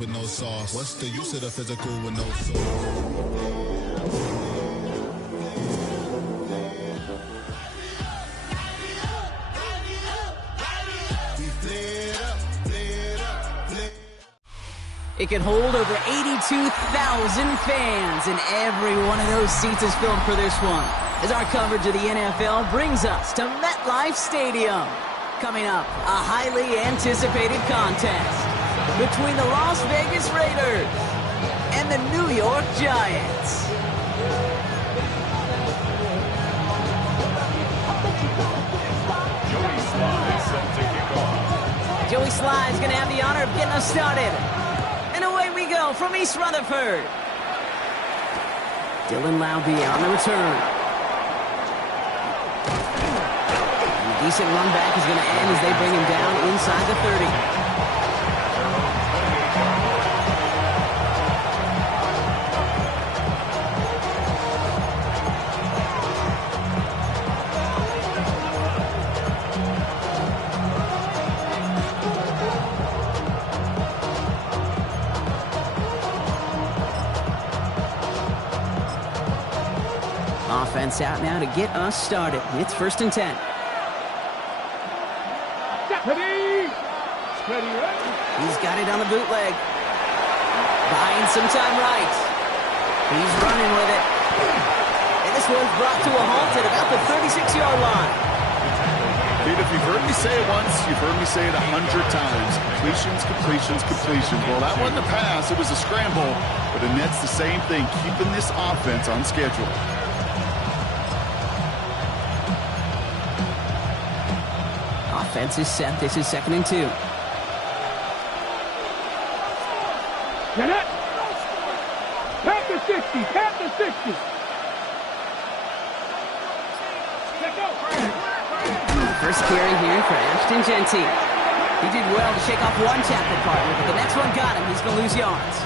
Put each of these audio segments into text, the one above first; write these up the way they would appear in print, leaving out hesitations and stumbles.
With no sauce. What's the use of the physical with no sauce? It can hold over 82,000 fans, and every one of those seats is filled for this one, as our coverage of the NFL brings us to MetLife Stadium. Coming up, a highly anticipated contest between the Las Vegas Raiders and the New York Giants. Joey Sly's going to have the honor of getting us started. And away we go from East Rutherford. Dylan Laube on the return. And a decent run back is going to end as they bring him down inside the 30. Offense out now to get us started. It's 1st and 10. He's got it on the bootleg. Buying some time right. He's running with it. And this one's brought to a halt at about the 36-yard line. Dude, if you've heard me say it once, you've heard me say it 100 times. Completions, completions, completions. Well, that wasn't a pass. It was a scramble. But the Nets, the same thing, keeping this offense on schedule. Offense is set. This is 2nd and 2. Tap the 60. Tap the 60. First carry here for Ashton Genty. He did well to shake off one tackle partner, but the next one got him. He's going to lose yards.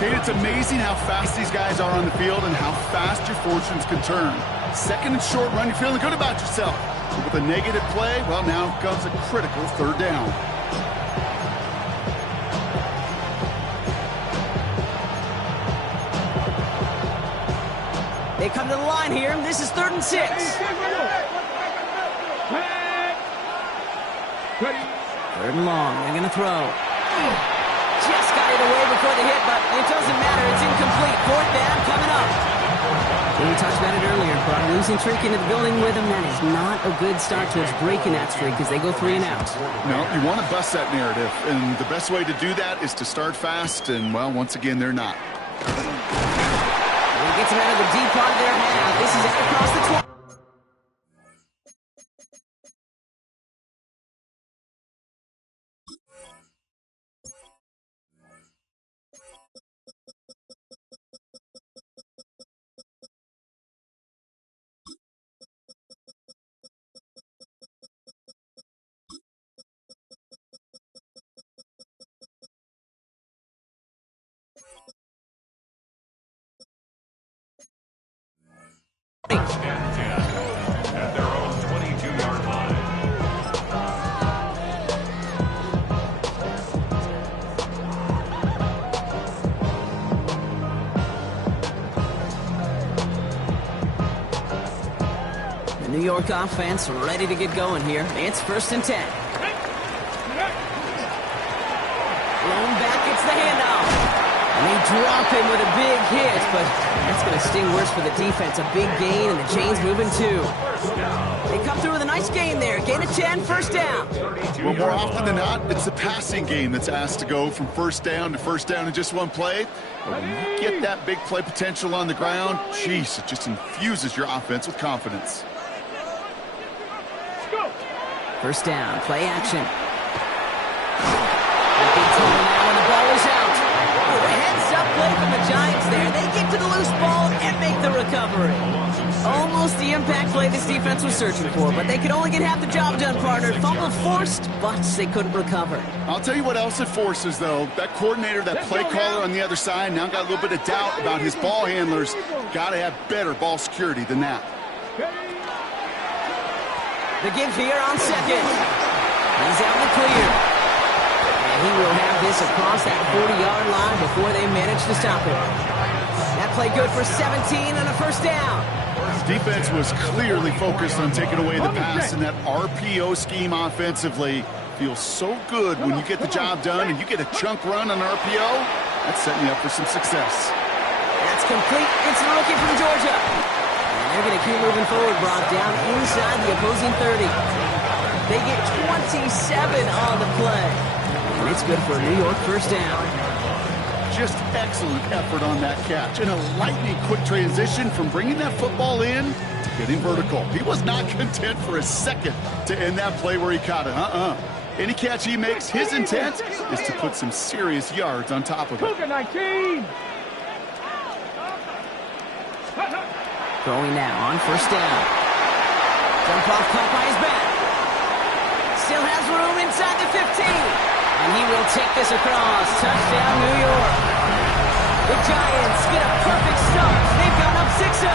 Kate, it's amazing how fast these guys are on the field and how fast your fortunes can turn. 2nd and short run, you're feeling good about yourself. But with a negative play, well, now comes a critical 3rd down. They come to the line here. This is 3rd and 6. 3rd and long. They're going to throw. Just got it away before the hit, but it doesn't matter. It's incomplete. 4th down coming up. We talked about it earlier. Brought a losing streak into the building with them. That is not a good start towards breaking that streak as they go 3 and out. No, you want to bust that narrative, and the best way to do that is to start fast, and, well, once again, they're not. He gets it out of the deep part of their half. This is out across the 20. At their own 22-yard line. The New York offense ready to get going here. It's 1st and 10. Blown back, it's the handoff. And they drop him with a big hit, but that's going to sting worse for the defense. A big gain, and the chain's moving too. They come through with a nice gain there. Gain of 10, 1st down. Well, more often than not, it's the passing game that's asked to go from 1st down to 1st down in just one play. But when you get that big play potential on the ground, jeez, it just infuses your offense with confidence. 1st down, play action. Big total now, and the ball is out. A heads-up play from the Giants there. They get to the loose ball and make the recovery. Almost the impact play this defense was searching for, but they could only get half the job done, partner. Fumble forced, but they couldn't recover. I'll tell you what else it forces, though. That coordinator, that play caller on the other side, now got a little bit of doubt about his ball handlers. Got to have better ball security than that. The give here on 2nd. He's out in the clear. And He will have this across that 40-yard line before they manage to stop him. That play good for 17 and a first down. Defense was clearly focused on taking away the pass, and that RPO scheme offensively feels so good when you get the job done and you get a chunk run on RPO. That's setting you up for some success. That's complete. It's the rookie from Georgia. And they're going to keep moving forward, brought down inside the opposing 30. They get 27 on the play. And it's good for a New York first down. Just excellent effort on that catch. And a lightning quick transition from bringing that football in to getting vertical. He was not content for a second to end that play where he caught it. Any catch he makes, his intent is to put some serious yards on top of it. Cougar 19. Throwing now on first down. Jump off caught by his back. Still has room inside the 15. And he will take this across. Touchdown, New York. The Giants get a perfect start. They've gone up 6-0.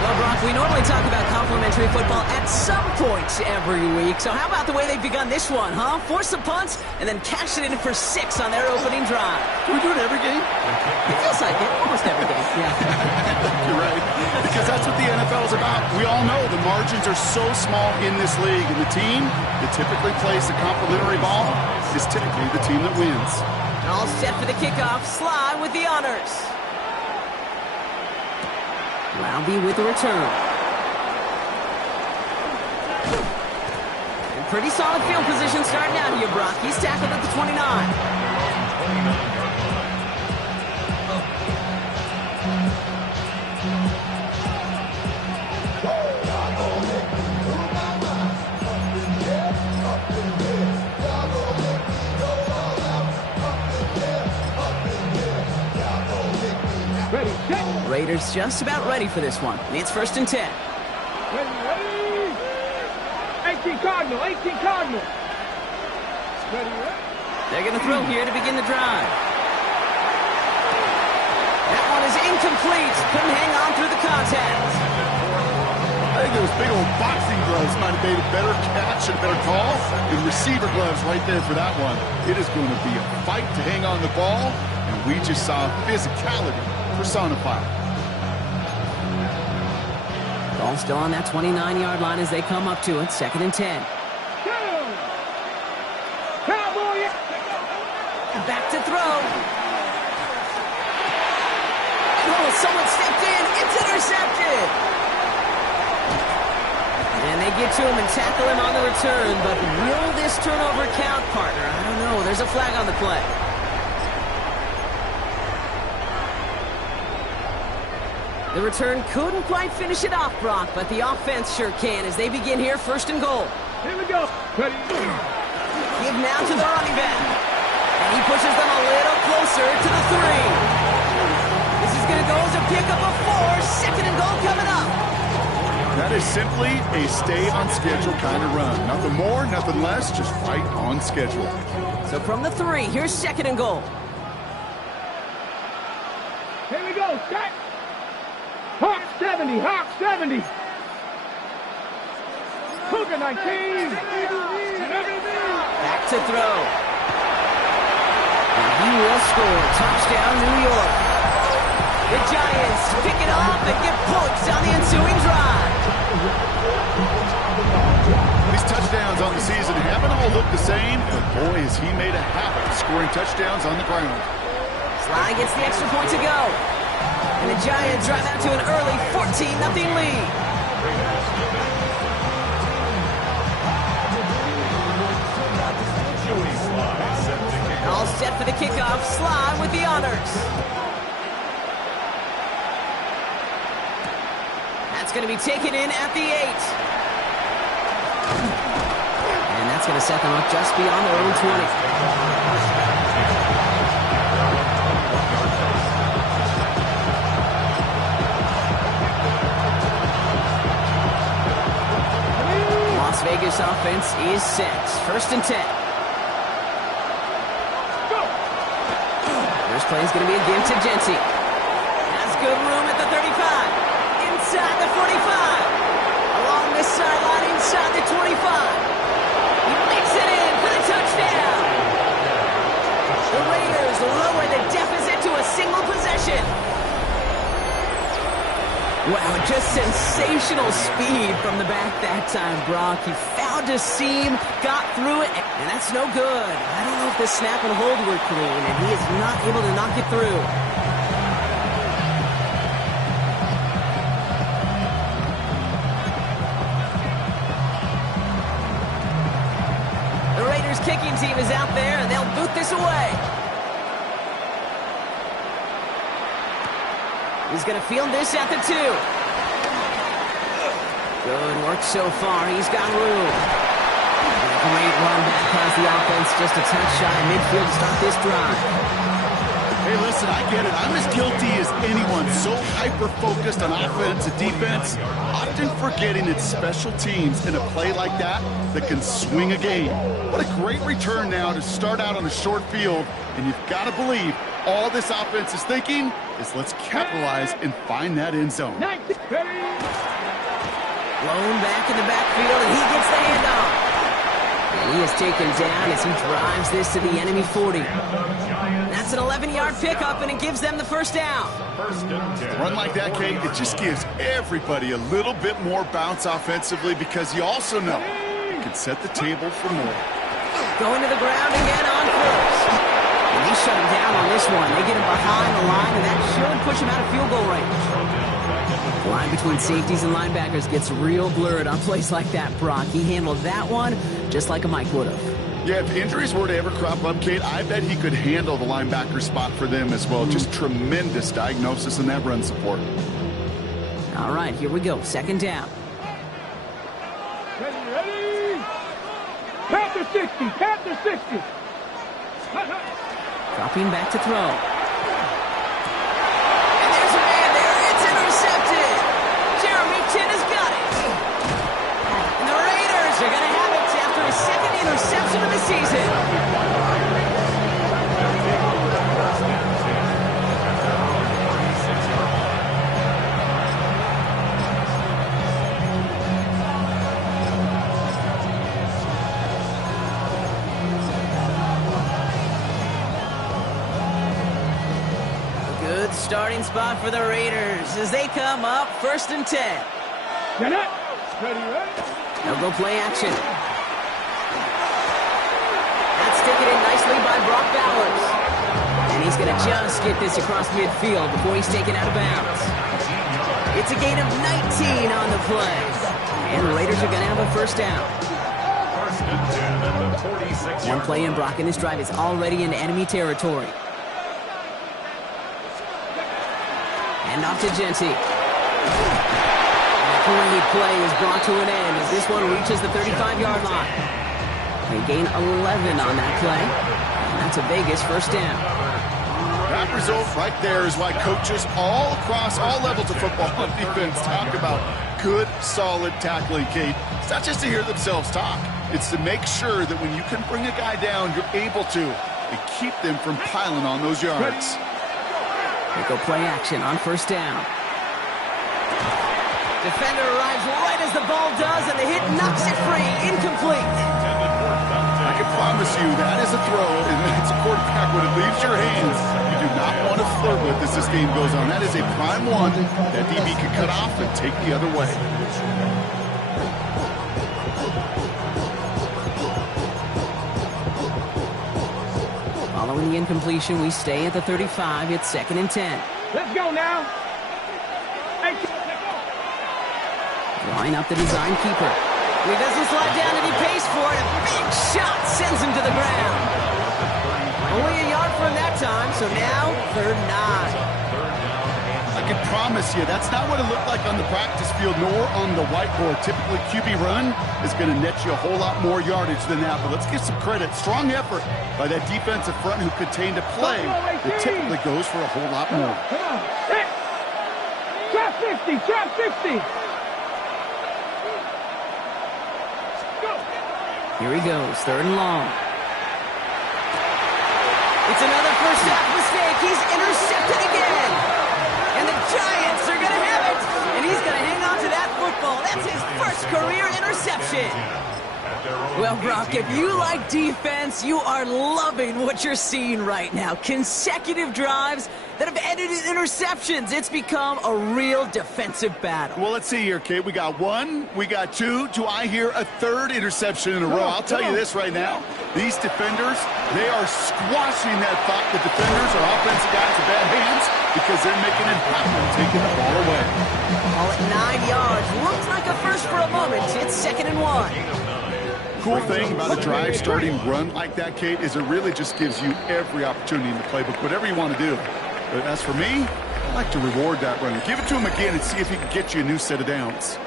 Well, Brock, we normally talk about complimentary football at some point every week. So how about the way they've begun this one, huh? Force a punt and then cash it in for 6 on their opening drive. Do we do it every game? It feels like it. Almost every game. Yeah. You're right. Because that's what the NFL is about. We all know the margins are so small in this league. And the team that typically plays the complimentary ball is typically the team that wins. And all set for the kickoff. Sly with the honors. Roundy with the return. And pretty solid field position starting out here, Brock. He's tackled at the 29. Raiders just about ready for this one. It's 1st and 10. Ready. 18 Cardinal. 18 Cardinal. Ready. They're going to throw here to begin the drive. That one is incomplete. Couldn't hang on through the contact. I think those big old boxing gloves might have made a better catch and a better call than receiver gloves right there for that one. It is going to be a fight to hang on the ball, and we just saw physicality personified. Ball still on that 29-yard line as they come up to it. 2nd and 10. Cowboy. Back to throw. Oh, someone stepped in. It's intercepted. And they get to him and tackle him on the return. But will this turnover count, partner? I don't know. There's a flag on the play. The return couldn't quite finish it off, Brock, but the offense sure can as they begin here, 1st and goal. Here we go. Ready. Give now to the running back. And he pushes them a little closer to the 3. This is going to go as a pickup of 4. 2nd and goal coming up. That is simply a stay-on-schedule kind of run. Nothing more, nothing less, just right on schedule. So from the 3, here's 2nd and goal. Here we go. Set. Hawk 70. Hawk 70. Cougar 19. Back to throw. And he will score. Touchdown, New York. The Giants pick it up and get points on the ensuing drive. These touchdowns on the season haven't all looked the same, but boy, has he made a habit of scoring touchdowns on the ground. Sly gets the extra point to go. And the Giants drive out to an early 14-0 lead. All set for the kickoff. Sly with the honors. That's going to be taken in at the 8. And that's going to set them up just beyond their own 20. Las Vegas offense is set. 1st and 10. First play is going to be a give to Jency. Has good room at the 35. Inside the 45. Along this sideline, inside the 25. He makes it in Raiders lower the deficit to a single possession. Wow, just sensational speed from the back that time, Brock. He found a seam, got through it, and that's no good. I don't know if the snap and hold were clean, and he is not able to knock it through. The Raiders kicking team is out there, and they'll boot this away. He's going to field this at the 2. Good work so far. He's got room. A great run back past the offense. Just a touch shy of midfield to start this drive. Hey, listen, I get it. I'm as guilty as anyone. So hyper-focused on offense and defense, often forgetting it's special teams in a play like that that can swing a game. What a great return now to start out on a short field, and you've got to believe all this offense is thinking is let's capitalize and find that end zone. Blown back in the backfield, and he gets the handoff. And he is taken down as he drives this to the enemy 40. That's an 11-yard pickup, and it gives them the first down. A run like that, Kate, it just gives everybody a little bit more bounce offensively because you also know you can set the table for more. Going to the ground again on first. And he shut him down on this one. They get him behind the line, and that should push him out of field goal range. The line between safeties and linebackers gets real blurred on plays like that, Brock. He handled that one just like a Mike would have. Yeah, if injuries were to ever crop up, Kate, I bet he could handle the linebacker spot for them as well. Just tremendous diagnosis in that run support. All right, here we go. Second down. Ready? Panther 60, Panther 60. Dropping back to throw. And there's a man there. It's intercepted. Jeremy Chin has got it. And the Raiders are going to have it after his second interception of the season. Starting spot for the Raiders as they come up 1st and 10. They'll go play action. That's taken in nicely by Brock Bowers. And he's going to just get this across midfield before he's taken out of bounds. It's a gain of 19 on the play. And the Raiders are going to have a first down. 1st and 10 at the 46. One play in, Brock, and this drive is already in enemy territory. And off to Genty. A great play is brought to an end as this one reaches the 35-yard line. They gain 11 on that play, and that's a Vegas first down. That result right there is why coaches all across all levels of football and defense talk about good, solid tackling, Kate. It's not just to hear themselves talk. It's to make sure that when you can bring a guy down, you're able to and keep them from piling on those yards. They go play action on first down. Defender arrives right as the ball does, and the hit knocks it free. Incomplete. I can promise you that is a throw, and it's a quarterback when it leaves your hands. You do not want to flirt with as this game goes on. That is a prime one that DB can cut off and take the other way. Following the incompletion, we stay at the 35. It's 2nd and 10. Let's go now. Drawing up the design keeper. He doesn't slide down and he pays for it. A big shot sends him to the ground. Only a yard from that time, so now 3rd and 9. I can promise you that's not what it looked like on the practice field nor on the whiteboard. Typically, QB run is going to net you a whole lot more yardage than that, but let's give some credit. Strong effort by that defensive front who contained a play that typically goes for a whole lot more. Come on. Trap 50, trap 50. Here he goes, 3rd and long. It's another first half mistake. He's intercepted again. And the Giants are going to have it. And he's going to hang on to that football. That's his first career interception. Well, Brock, if you like defense, you are loving what you're seeing right now. Consecutive drives that have ended in interceptions. It's become a real defensive battle. Well, let's see here, Kate. We got one, we got two. Do I hear a third interception in a row? I'll tell you this right now. These defenders, they are squashing that thought the defenders are offensive guys in bad hands because they're making it happen, taking the ball away. Ball at 9 yards. Looks like a first for a moment. It's 2nd and 1. Cool thing about a drive starting run like that, Kate, is it really just gives you every opportunity in the playbook, whatever you want to do. But as for me, I like to reward that run. Give it to him again and see if he can get you a new set of downs.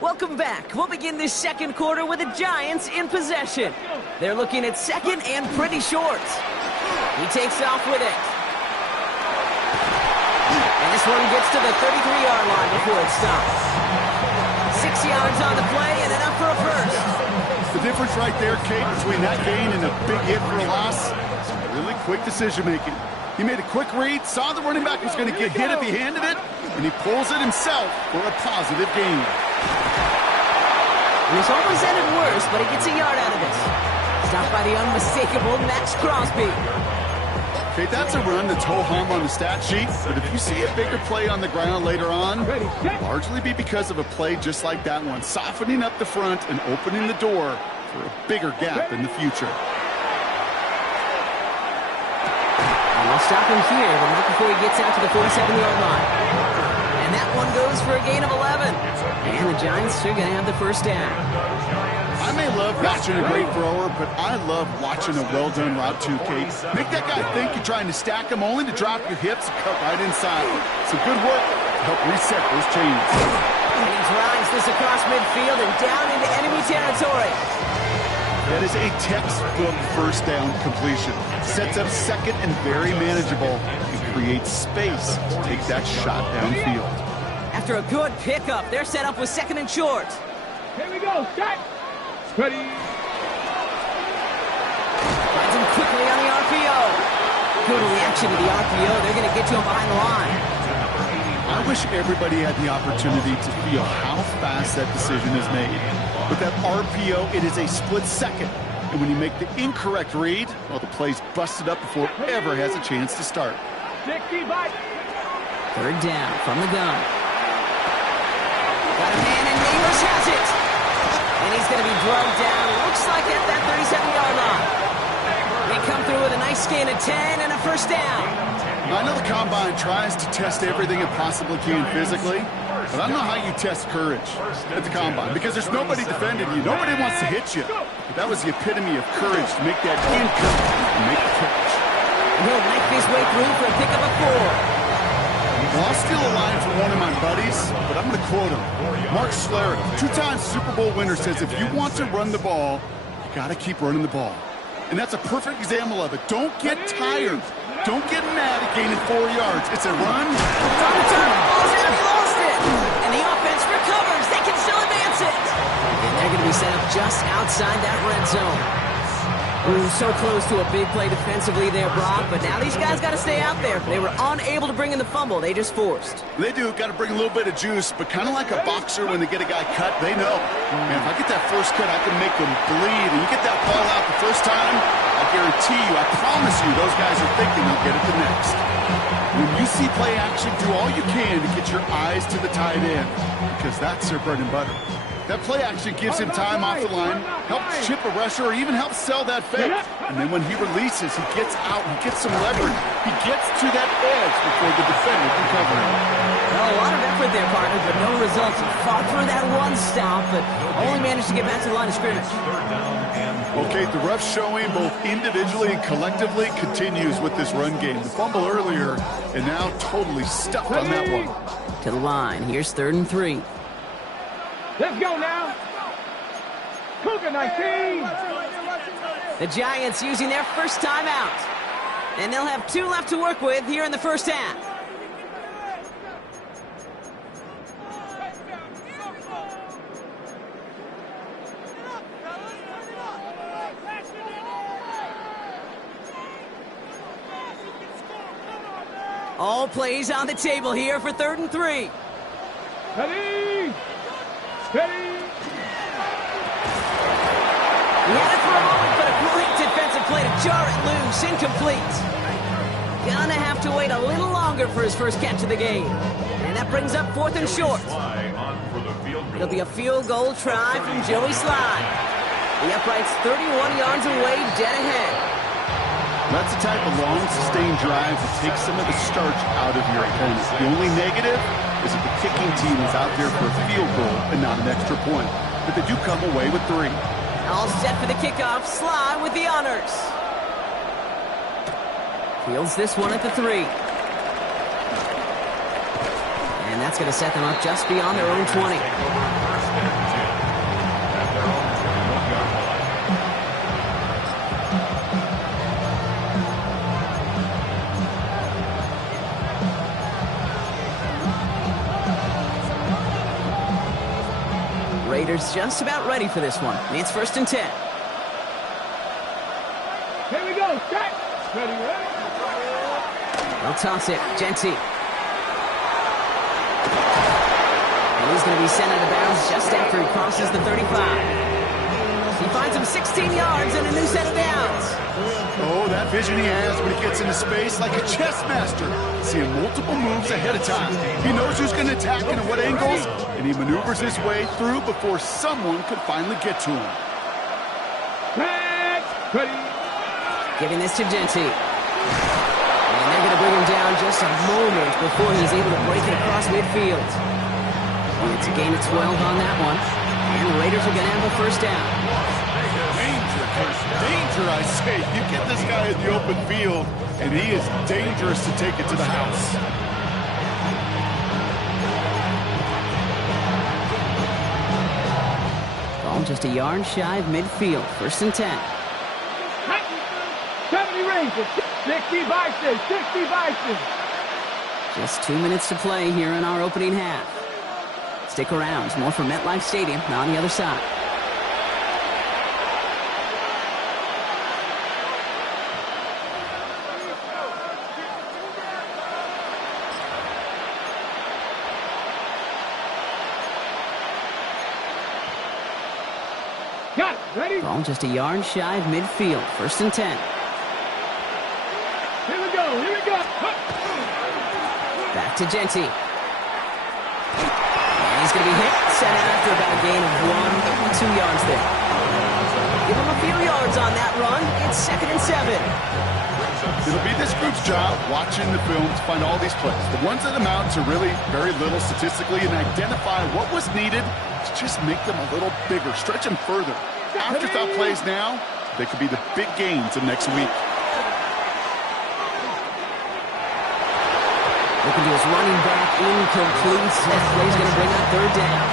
Welcome back. We'll begin this second quarter with the Giants in possession. They're looking at second and pretty short. He takes off with it. And this one gets to the 33-yard line before it stops. 6 yards on the play and enough for a first. The difference right there, Kate, between that gain and a big hit for a loss, really quick decision-making. He made a quick read, saw the running back was going to get hit if he handed it, and he pulls it himself for a positive gain. It was almost ended worse, but he gets a yard out of it. Stopped by the unmistakable Max Crosby. Okay, that's a run that's ho-hum on the stat sheet, but if you see a bigger play on the ground later on, it'll largely be because of a play just like that one, softening up the front and opening the door for a bigger gap in the future. And they'll stop him here, but not before he gets out to the 47-yard line. And that one goes for a gain of 11. And the Giants are going to have the first down. I may love watching a great thrower, but I love watching a well-done route too, Kate. Make that guy think you're trying to stack him only to drop your hips and cut right inside. Some good work to help reset those chains. And he drives this across midfield and down into enemy territory. That is a textbook first down completion. Sets up second and very manageable and creates space to take that shot downfield. After a good pickup, they're set up with 2nd and short. Here we go, set. Ready. Finds him quickly on the RPO. Good reaction to the RPO. They're going to get to him behind the line. I wish everybody had the opportunity to feel how fast that decision is made. With that RPO, it is a split second. And when you make the incorrect read, well, the play's busted up before it ever has a chance to start. 60 by. 3rd down from the gun. Got a man, and Neighbors has it. And he's going to be drugged down, looks like at that 37-yard line. They come through with a nice gain of 10 and a first down. Now, I know the Combine tries to test everything it possibly can physically, but I don't know how you test courage at the Combine because there's nobody defending you. Nobody wants to hit you. But that was the epitome of courage to make that income and make the catch. And he'll make his way through for a pickup of 4. Well, I'll steal a line from one of my buddies, but I'm going to quote him. Mark Schlereth, 2-time Super Bowl winner, says if you want to run the ball, you got to keep running the ball. And that's a perfect example of it. Don't get tired. Don't get mad at gaining 4 yards. It's a run. He lost it. And the offense recovers. They can still advance it. And they're going to be set up just outside that red zone. Ooh, so close to a big play defensively there, Brock, but now these guys got to stay out there. They were unable to bring in the fumble. They just forced. They do. Got to bring a little bit of juice, but kind of like a boxer when they get a guy cut, they know. Man, if I get that first cut, I can make them bleed. And you get that ball out the first time, I guarantee you, I promise you, those guys are thinking they'll get it the next. When you see play action, do all you can to get your eyes to the tight end, because that's their bread and butter. That play action gives him time off the line, helps chip a rusher, or even helps sell that fake. And then when he releases, he gets out, he gets some leverage. He gets to that edge before the defender can cover him. Well, a lot of effort there, partner, but no results. He fought through that one stop, but only managed to get back to the line of scrimmage. Okay, the rough showing both individually and collectively continues with this run game. The fumble earlier, and now totally stuffed on that one. To the line, here's 3rd and 3. Let's go now. Cougar 19. The Giants using their first timeout. And they'll have 2 left to work with here in the first half. All plays on the table here for 3rd and 3. Ready? Ready? He had it for a moment, but a great defensive play to jar it loose. Incomplete. Gonna have to wait a little longer for his first catch of the game. And that brings up 4th and short. It'll be a field goal try from Joey Slye. The upright's 31 yards away, dead ahead. That's the type of long, sustained drive that takes some of the starch out of your opponent. The only negative is that the kicking team is out there for a field goal and not an extra point. But they do come away with 3. All set for the kickoff. Slye with the honors. Fields this one at the 3. And that's going to set them up just beyond their own 20. Raiders just about ready for this one. It's 1st and 10. Here we go. Set. Ready, ready. They'll toss it. Genty. And he's going to be sent out of bounds just after he crosses the 35. He finds him 16 yards and a new set of downs. Oh, that vision he has when he gets into space like a chess master. Seeing multiple moves ahead of time. He knows who's going to attack and at what angles, and he maneuvers his way through before someone could finally get to him. Set. Ready. Giving this to Genty. And they're going to bring him down just a moment before he's able to break it across midfield. And it's a gain of 12 on that one. And the Raiders are going to have a 1st down. Danger, I say. You get this guy in the open field, and he is dangerous to take it to the house. Ball just a yard shy of midfield. 1st and 10. 70 ranges. 60 vices. 60 vices. Just 2 minutes to play here in our opening half. Stick around. More from MetLife Stadium on the other side. Got it. Ready? Ball just a yard shy of midfield. 1st and 10. Here we go. Here we go. Back to Genty. And he's going to be hit. Sent out after about a gain of 1 2 yards there. Give him a few yards on that run. It's 2nd and 7. It'll be this group's job watching the film to find all these plays. The ones that amount to really very little statistically and identify what was needed to just make them a little bigger, stretch them further. Afterthought plays now, they could be the big gains of next week. Looking to his running back, incomplete. That play's going to bring up 3rd down.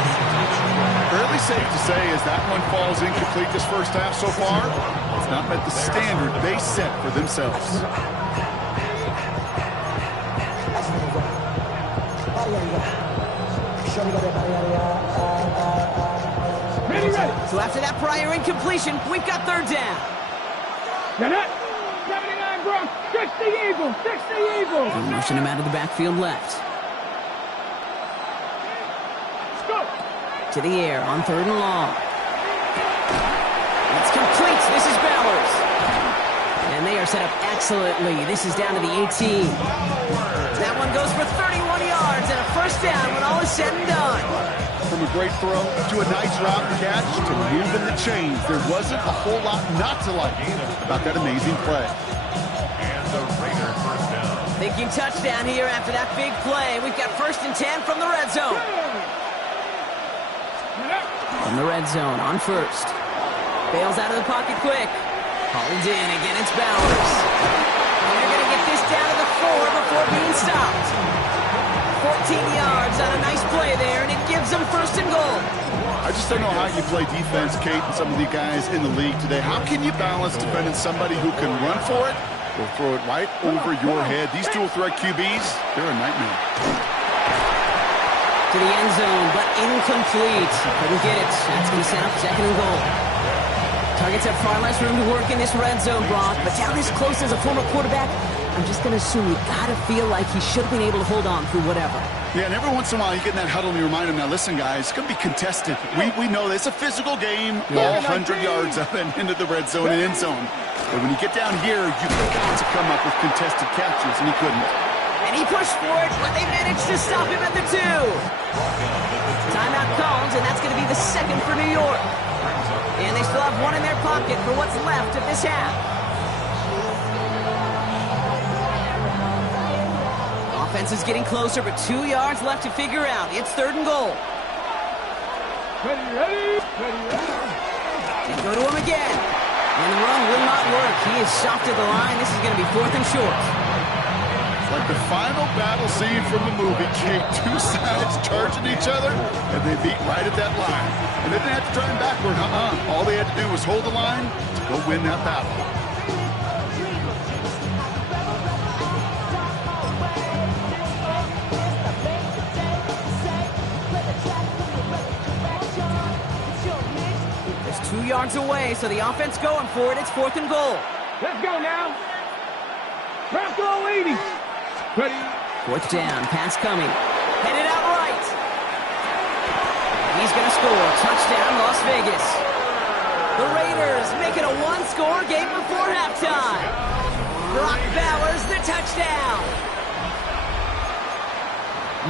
Fairly safe to say as that one falls incomplete this first half so far, it's not met the standard they set for themselves. Ready, ready. So after that prior incompletion, we've got 3rd down. Get it. 79 Bronx. 60 Eagles. 60 Eagles. They're motion him out of the backfield left. Let's go. To the air on 3rd and long. It's complete. This is Bowers. And they are set up excellently. This is down to the 18. That one goes for 31 yards and a 1st down when all is said and done. From a great throw to a nice route and catch to moving the chains, there wasn't a whole lot not to like about that amazing play. And the Raiders 1st down. Thinking touchdown here after that big play. We've got 1st and 10 from the red zone. From the red zone on 1st. Bails out of the pocket quick. Hauled in. Again, it's Bowers. And they're going to get this down to the 4 before being stopped. 14 yards on a nice play there, and it gives them 1st and goal. I just don't know how you play defense, Kate, and some of the guys in the league today. How can you balance defending somebody who can run for it or throw it right over your head? These dual threat QBs, they're a nightmare. To the end zone, but incomplete. Couldn't get it. That's going to set up 2nd and goal. Targets have far less room to work in this red zone, Brock, but down this close as a former quarterback, I'm just going to assume you got to feel like he should have been able to hold on through whatever. Yeah, and every once in a while you get in that huddle and you remind him, now listen, guys, it's going to be contested. We know this. It's a physical game, all 100 yards up and into the red zone and end zone. But when you get down here, you've got to come up with contested catches, and he couldn't. And he pushed for it, but they managed to stop him at the 2. Timeout calls, and that's going to be the second for New York. And they still have one in their pocket for what's left of this half. Offense is getting closer, but 2 yards left to figure out. It's 3rd and goal. Ready. They go to him again. And the run will not work. He is soft at the line. This is going to be 4th and short. It's like the final battle scene from the movie. Kate, two sides charging each other, and they beat right at that line. And they didn't have to turn backward. All they had to do was hold the line to go win that battle. There's 2 yards away, so the offense going for it. It's 4th and goal. Let's go now. Bronco 80. Ready. 4th down, pass coming. Headed out right. He's going to score. Touchdown, Las Vegas. The Raiders make it a 1-score game before halftime. Brock Bowers, the touchdown.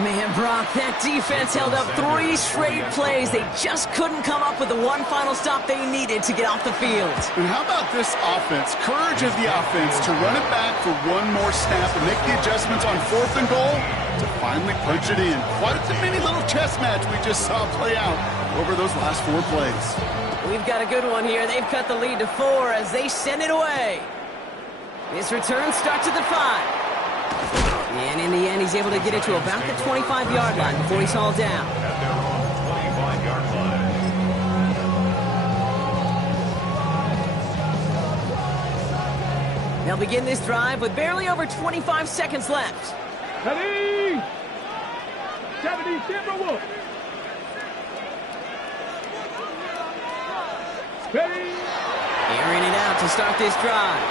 Man, Brock, that defense held up 3 straight plays. They just couldn't come up with the one final stop they needed to get off the field. And how about this offense? Courage of the offense to run it back for one more snap and make the adjustments on 4th and goal to finally punch it in. Quite a mini little chess match we just saw play out over those last 4 plays. We've got a good one here. They've cut the lead to 4 as they send it away. This return starts at the 5. And in the end, he's able to get it to about the 25-yard line before he's hauled down. At their own 25-yard line. They'll begin this drive with barely over 25 seconds left. Ready. 70 Timberwolves. Ready. Airing it out to start this drive.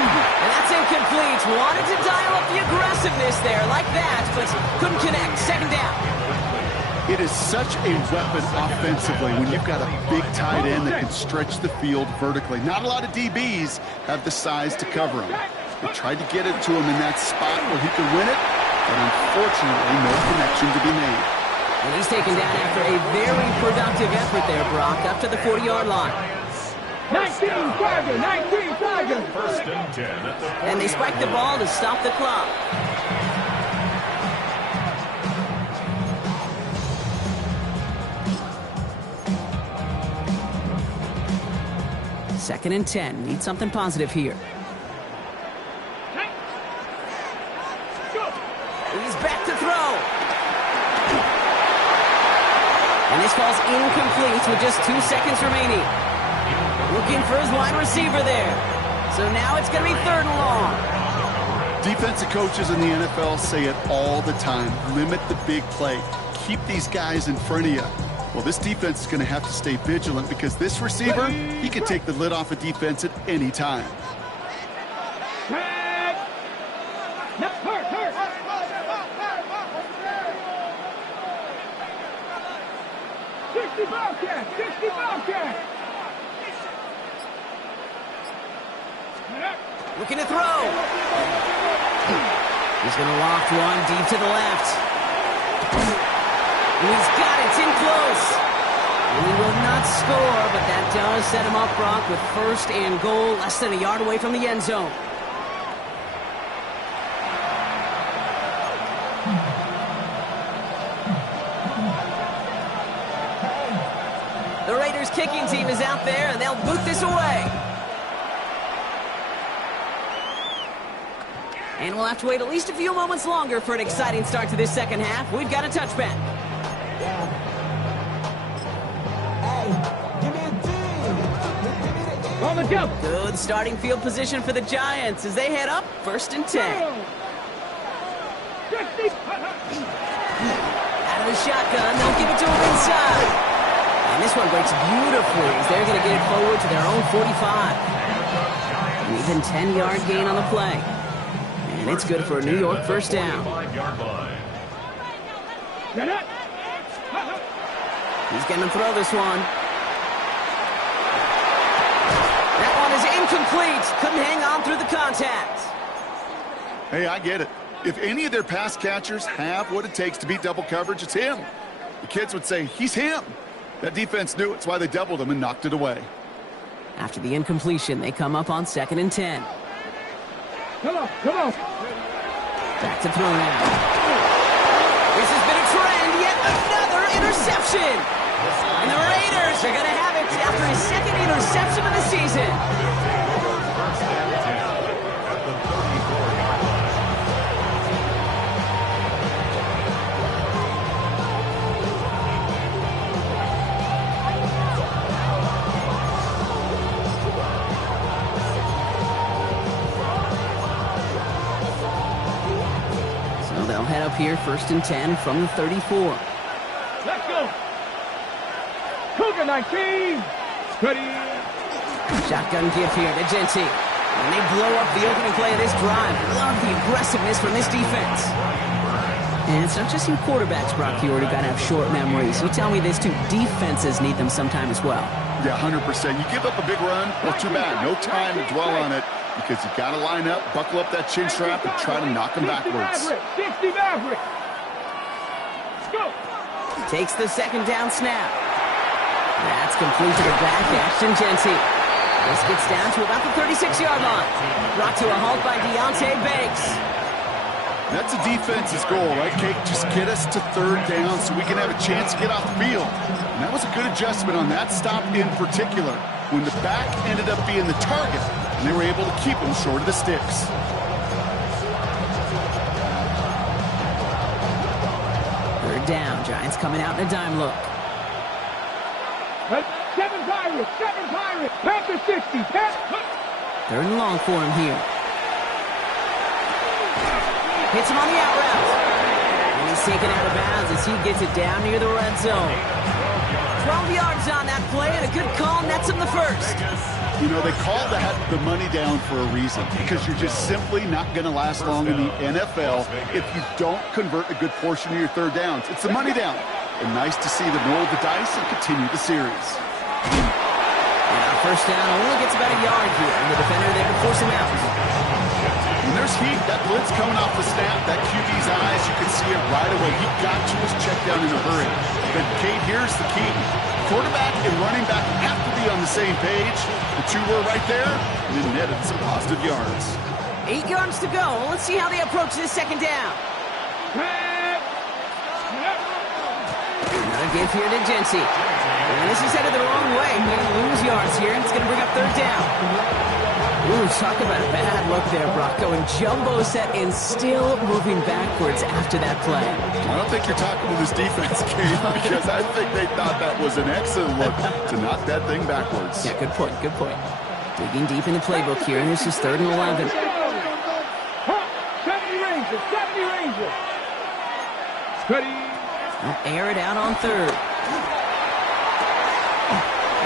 And that's incomplete. Wanted to dial up the aggressiveness there like that, but couldn't connect. 2nd down. It is such a weapon offensively when you've got a big tight end that can stretch the field vertically. Not a lot of DBs have the size to cover him. They tried to get it to him in that spot where he could win it, but unfortunately no connection to be made. And he's taken down after a very productive effort there, Brock, up to the 40-yard line. 19 Tiger. 19 Tiger. 1st and 10 at the 40. And they spike the ball to stop the clock. Second and 10. Need something positive here. He's back to throw. And this falls incomplete with just 2 seconds remaining. Looking for his wide receiver there. So now it's going to be 3rd and long. Defensive coaches in the NFL say it all the time. Limit the big play. Keep these guys in front of you. Well, this defense is going to have to stay vigilant because this receiver, he can take the lid off a defense at any time. Hurt. 60 Bobcat. 60 Bobcat. Looking to throw. He's going to loft one deep to the left. And he's got it. It's in close. And he will not score, but that does set him up, Brock, with 1st and goal, less than a yard away from the end zone. The Raiders kicking team is out there, and they'll boot this away. And we'll have to wait at least a few moments longer for an exciting start to this second half. We've got a touchback. On the jump. Good starting field position for the Giants as they head up 1st and 10. 60. Out of the shotgun, they'll give it to him inside. And this one breaks beautifully as they're going to get it forward to their own 45. An even 10-yard gain on the play. And it's good for a New York first down. He's going to throw this one. That one is incomplete. Couldn't hang on through the contact. Hey, I get it. If any of their pass catchers have what it takes to beat double coverage, it's him. The kids would say, he's him. That defense knew it's why they doubled him and knocked it away. After the incompletion, they come up on 2nd and 10. Come on, come on. Back to throw now. This has been a trend, yet another interception. And the Raiders are going to have it after his 2nd interception of the season. They'll head up here 1st and 10 from the 34. Let's go. Cougar 19. Ready. Shotgun give here to Genty. And they blow up the opening play of this drive. Love the aggressiveness from this defense. And it's not just you quarterbacks, Brock. You already got to have short memories. You tell me this too. Defenses need them sometime as well. Yeah, 100%. You give up a big run, well, too bad. No time to dwell on it because you got to line up, buckle up that chin strap, and try to knock them backwards. 60 Maverick. Let's go. Takes the 2nd down snap. That's complete to the back, Ashton Genty. This gets down to about the 36-yard line. Brought to a halt by Deontay Banks. That's a defense's goal, right, Kate? Just get us to 3rd down so we can have a chance to get off the field. And that was a good adjustment on that stop in particular, when the back ended up being the target, and they were able to keep him short of the sticks. Third down, Giants coming out in a dime look. 7 Pirates, 7 Pirates. Panther 60, Panther. 3rd and long for him here. Hits him on the out route. And he's taken out of bounds as he gets it down near the red zone. 12 yards on that play, and a good call nets him the 1st. You know, they call that the money down for a reason, because you're just simply not going to last long in the NFL if you don't convert a good portion of your 3rd downs. It's the money down. And nice to see them roll the dice and continue the series. And our 1st down only gets about a yard here, and the defender there to force him out. When there's heat, that blitz coming off the snap, that QB's eyes, you can see it right away. He got to his check down in a hurry. But, Kate, here's the key. Quarterback and running back have to be on the same page. The two were right there, and it netted some positive yards. 8 yards to go. Let's see how they approach this 2nd down. Another give here to Genty. And this is headed the wrong way. He's going to lose yards here, and it's going to bring up 3rd down. Ooh, talk about a bad look there, Brock. Going jumbo set and still moving backwards after that play. I don't think you're talking to this defense, Kate, because I think they thought that was an excellent look to knock that thing backwards. Yeah, good point, good point. Digging deep in the playbook here, and this is 3rd and 11. 70 Rangers, 70 Rangers. Ready. They'll air it out on 3rd.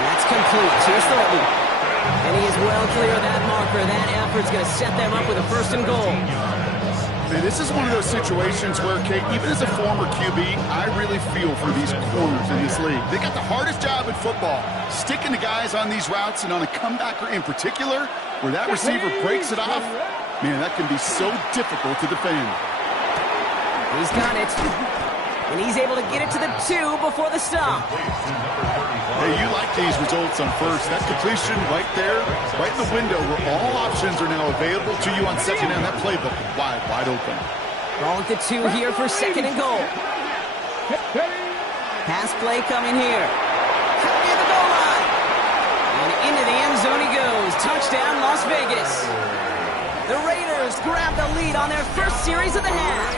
That's complete. Here's Thornton. And he is well clear of that marker. That effort's going to set them up with a 1st and goal. Man, this is one of those situations where, Kate, even as a former QB, I really feel for these corners in this league. They got the hardest job in football, sticking to guys on these routes and on a comebacker in particular, where that receiver breaks it off. Man, that can be so difficult to defend. He's got it. And he's able to get it to the 2 before the stop. Hey, you like these results on 1st. That completion right there, right in the window where all options are now available to you on 2nd down. That playbook wide open. Ball at the 2 here for 2nd and goal. Pass play coming here. Cut near the goal line. And into the end zone he goes. Touchdown, Las Vegas. The Raiders grab the lead on their 1st series of the half.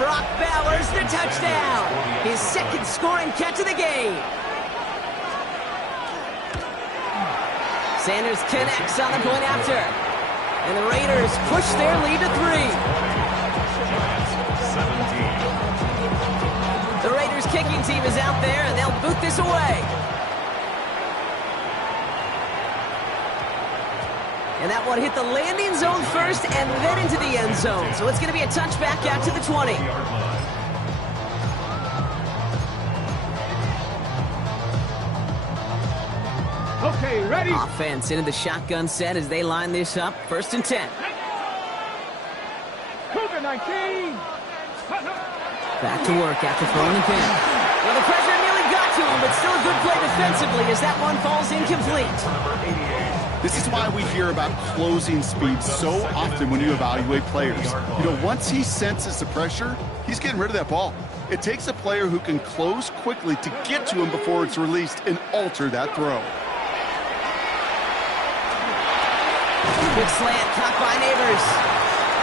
Brock Bowers the touchdown. His 2nd scoring catch of the game. Sanders connects on the point after. And the Raiders push their lead to 3. The Raiders kicking team is out there, and they'll boot this away. And that one hit the landing zone first and then into the end zone. So it's going to be a touchback out to the 20. Okay, ready? Offense into the shotgun set as they line this up. 1st and 10. Cougar 19. Back to work after throwing the pin. Well, the pressure nearly got to him, but still a good play defensively as that one falls incomplete. This is why we hear about closing speed so often when you evaluate players. You know, once he senses the pressure, he's getting rid of that ball. It takes a player who can close quickly to get to him before it's released and alter that throw. Good slant, caught by Neighbors.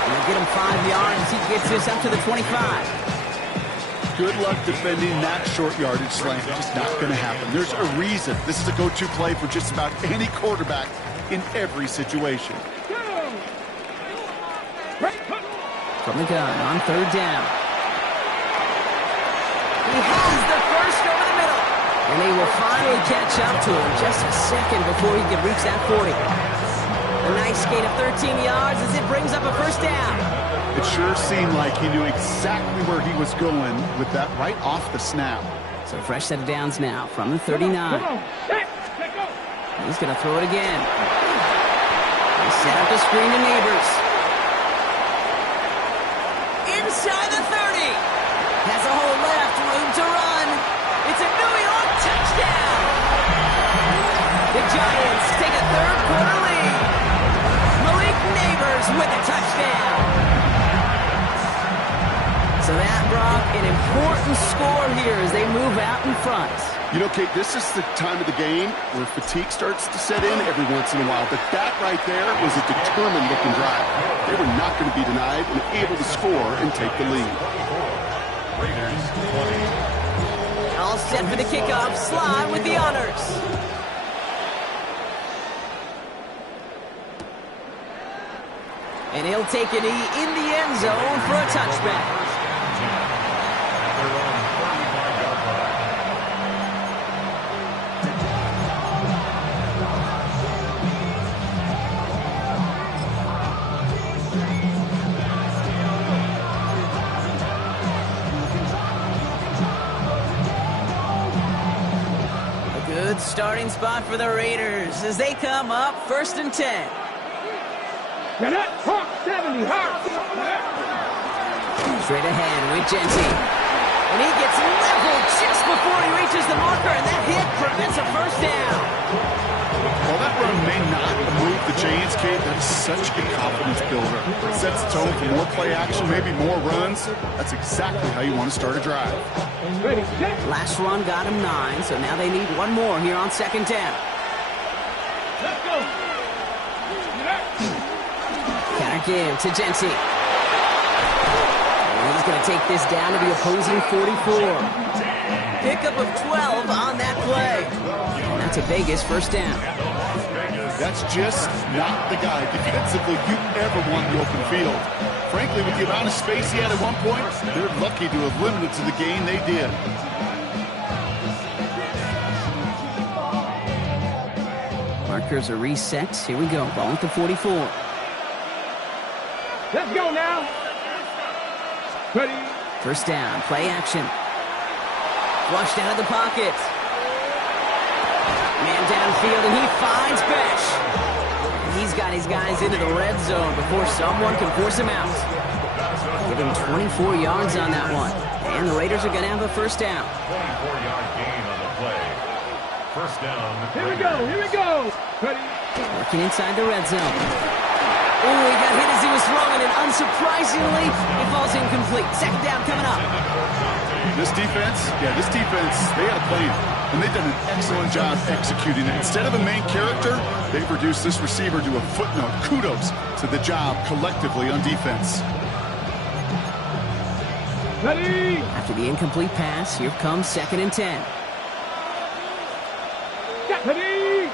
And they'll get him 5 yards. He gets this up to the 25. Good luck defending that short yardage slant. Just not going to happen. There's a reason this is a go-to play for just about any quarterback in every situation. From the gun on 3rd down. He has the first over the middle. And they will finally catch up to him just a second before he can reach that 40. A nice gain of 13 yards as it brings up a 1st down. It sure seemed like he knew exactly where he was going with that right off the snap. So fresh set of downs now from the 39. He's going to throw it again. He set up a screen to Neighbors. Inside the 30. Has a hole left, room to run. It's a New York touchdown. The Giants take a 3rd quarter lead. Malik Neighbors with a touchdown. So that brought an important score here as they move out in front. You know, Kate, this is the time of the game where fatigue starts to set in every once in a while. But that right there was a determined-looking drive. They were not going to be denied and able to score and take the lead. Raiders 20. All set for the kickoff. Sly with the honors. And he'll take a knee in the end zone for a touchback. Good starting spot for the Raiders as they come up 1st and 10. Hawk 70, Hawk. Straight ahead with Genty. And he gets leveled just before he reaches the marker, and that hit prevents a 1st down. While that run may not move the chains, Kate, that's such a confidence builder. It sets the tone for more play action, maybe more runs. That's exactly how you want to start a drive. Ready, set. Last run got him 9, so now they need one more here on 2nd down. Let's go. Counter give to Genty. And he's going to take this down to the opposing 44. Pickup of 12 on that play. And that's a Vegas 1st down. That's just not the guy defensively you ever want in the open field. Frankly, with the amount of space he had at one point, they're lucky to have limited to the gain they did. Markers are reset. Here we go. Ball at the 44. Let's go now. Ready. 1st down. Play action. Flushed out of the pocket. Man downfield, and he finds Besh. He's got his guys into the red zone before someone can force him out. Give him 24 yards on that one. And the Raiders are going to have a 1st down. 24-yard gain on the play. 1st down. Here we go. Here we go. Ready. Working inside the red zone. Oh, he got hit as he was throwing, and unsurprisingly, it falls incomplete. 2nd down coming up. This defense, they had a plan, and they've done an excellent job executing it. Instead of a main character, they've reduced this receiver to a footnote. Kudos to the job collectively on defense. Ready. After the incomplete pass, here comes 2nd and 10. Ready.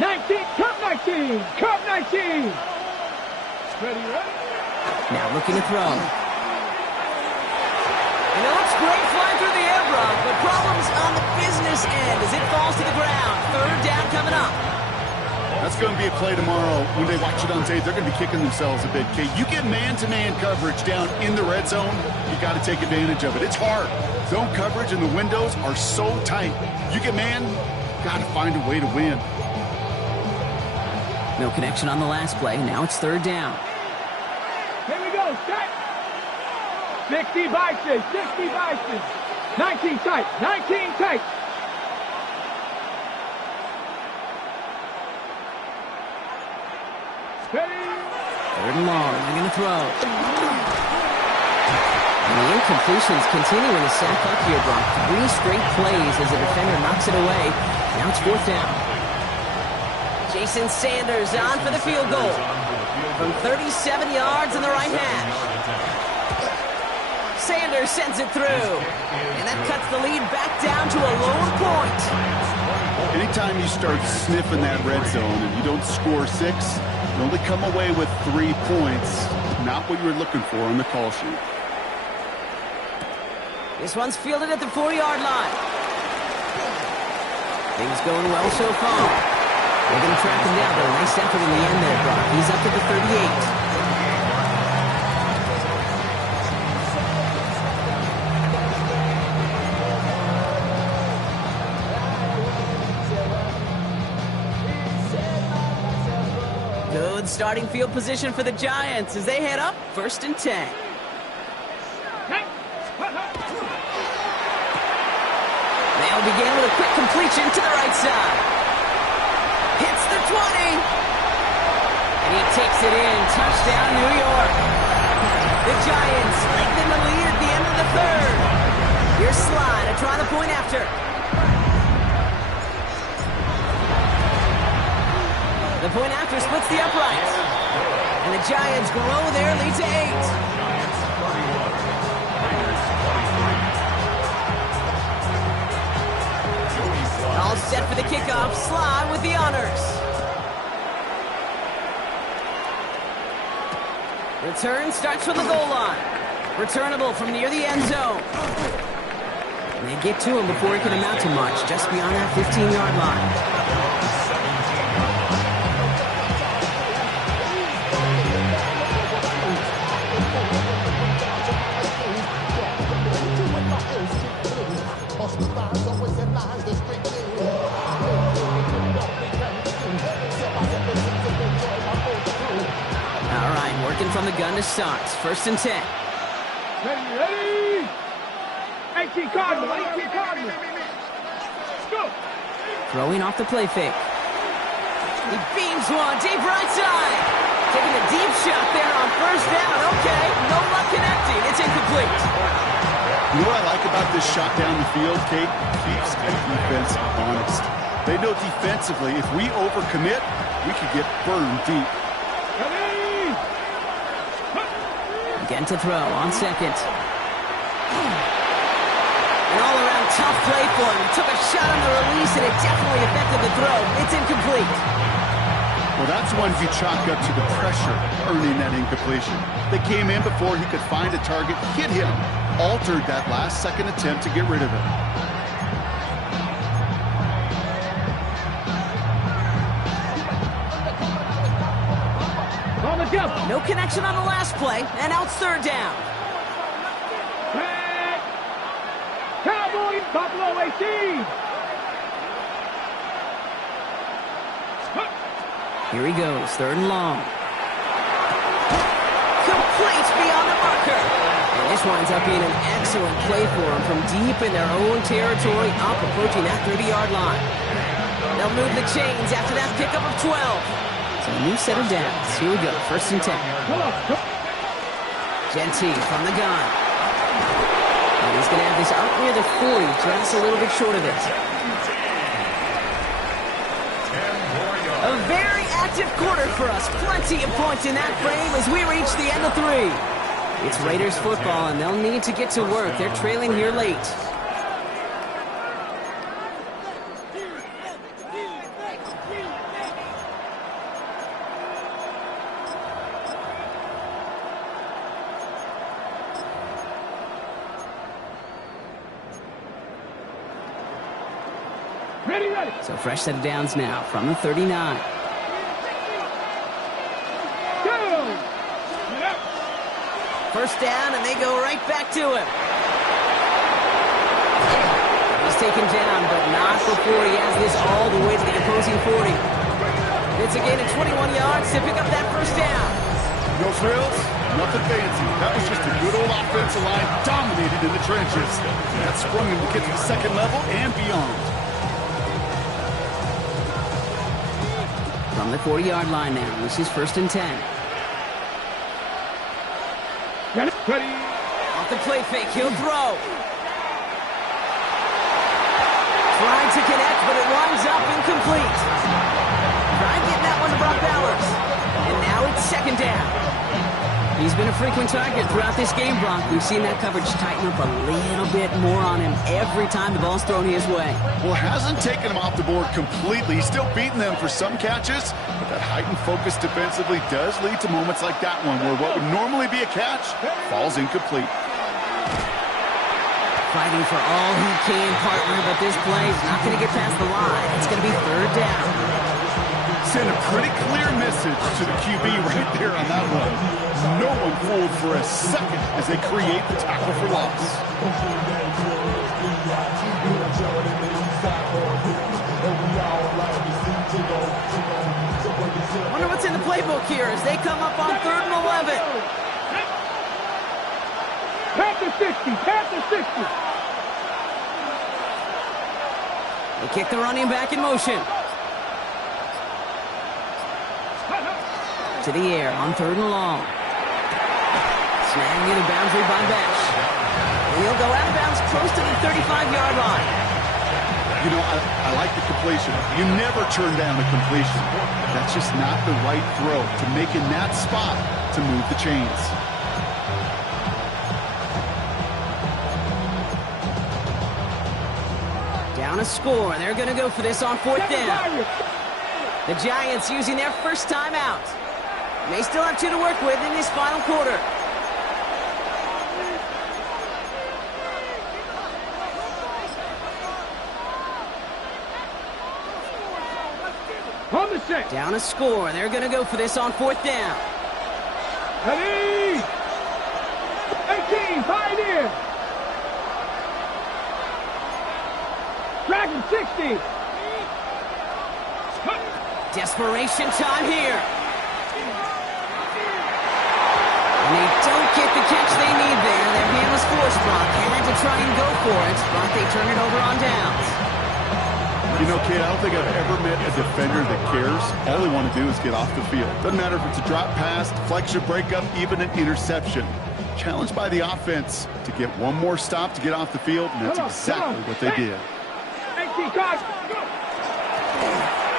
19, Cup 19, Cup 19. Ready, ready. Now looking to throw. And it looks great flying through the air, Brock, but problems on the business end as it falls to the ground. Third down coming up. That's going to be a play tomorrow. When they watch it on tape, they're going to be kicking themselves a bit. Okay, you get man-to-man coverage down in the red zone, you got to take advantage of it. It's hard. Zone coverage and the windows are so tight. You get man, got to find a way to win. No connection on the last play. Now it's third down. Here we go, set. 60 Bison, 60 Bison. 19 tight, 19 tight. Third and long. They're going to throw. And the incompletions continuing to sack up here, Brock. 3 straight plays as the defender knocks it away. Now it's fourth down. Jason Sanders on for the field goal from 37 yards in the right hash. Sanders sends it through, and that cuts the lead back down to a lower point. Anytime you start sniffing that red zone and you don't score 6, you only come away with 3 points. Not what you were looking for on the call sheet. This one's fielded at the 4-yard line. Things going well so far. They're going to track him down, but a nice effort in the end there, Brock. He's up to the 38. Good starting field position for the Giants as they head up first and 10. They'll begin with a quick completion to the right side. Hits the 20. And he takes it in. Touchdown, New York. The Giants lengthen the lead at the end of the third. Here's Slide to try the point after. The point after splits the uprights. And the Giants grow their lead to 8. All set for the kickoff. Slide with the honors. Return starts from the goal line. Returnable from near the end zone. And they get to him before he can amount to much, just beyond that 15-yard line. Working from the gun to start. First and 10. Ready. 18 Cardinal, 18 Cardinal. Go. Throwing off the play fake. He beams one deep right side. Taking a deep shot there on first down. Okay, no luck connecting. It's incomplete. You know what I like about this shot down the field, Kate? Keeps the defense honest. They know defensively, if we overcommit, we could get burned deep. Again to throw on second. An all-around tough play for him. He took a shot on the release, and it definitely affected the throw. It's incomplete. Well, that's one you chalk up to the pressure earning that incompletion. They came in before he could find a target, hit him, altered that last-second attempt to get rid of it. No connection on the last play, and now it's third down. Cowboys, Buffalo 18. Here he goes, third and long. Complete beyond the marker. And this winds up being an excellent play for him from deep in their own territory, up approaching that 30-yard line. They'll move the chains after that pickup of 12. So a new set of downs. Here we go, first and 10. Genty from the gun. And he's going to have this up near the 40, just a little bit short of it. A very active quarter for us. Plenty of points in that frame as we reach the end of 3. It's Raiders football, and they'll need to get to work. They're trailing here late. Ready, ready. So fresh set of downs now from the 39. Go. First down, and they go right back to him. He's taken down, but not before he has this all the way to the opposing 40. It's a gain of 21 yards to pick up that first down. No frills, nothing fancy. That was just a good old offensive line dominated in the trenches. That sprung him to get to the second level and beyond. From the 40-yard line now, this is 1st and 10. Ready. Off the play fake, he'll throw. Trying to connect, but it winds up incomplete. Trying getting that one to Brock Bowers. And now it's 2nd down. He's been a frequent target throughout this game, Brock. We've seen that coverage tighten up a little bit more on him every time the ball's thrown his way. Well, hasn't taken him off the board completely. He's still beating them for some catches, but that heightened focus defensively does lead to moments like that one where what would normally be a catch falls incomplete. Fighting for all he can, partner, but this play is not going to get past the line. It's going to be 3rd down. Send a pretty clear message to the QB right there on that one. No one fooled for a second as they create the tackle for loss. Wonder what's in the playbook here as they come up on 3rd and 11. Panther 60. Panther 60. They kick the running back in motion. To the air on 3rd and long. Snagging in a boundary by Bash. He'll go out of bounds close to the 35-yard line. You know, I like the completion. You never turn down a completion. That's just not the right throw to make in that spot to move the chains. Down a score. They're going to go for this on 4th down. The Giants using their first timeout. They still have 2 to work with in this final quarter. On the 6. Down a score. They're going to go for this on 4th down. Ready. 18. Pioneer. Dragon 60. Desperation time here. And they don't get the catch they need there. Their hand was forced, Brock. Had to try and go for it, but they turn it over on downs. You know, kid, I don't think I've ever met a defender that cares. All they want to do is get off the field. Doesn't matter if it's a drop pass, deflection, breakup, even an interception. Challenged by the offense to get one more stop to get off the field, and that's exactly what they did. 18 guys.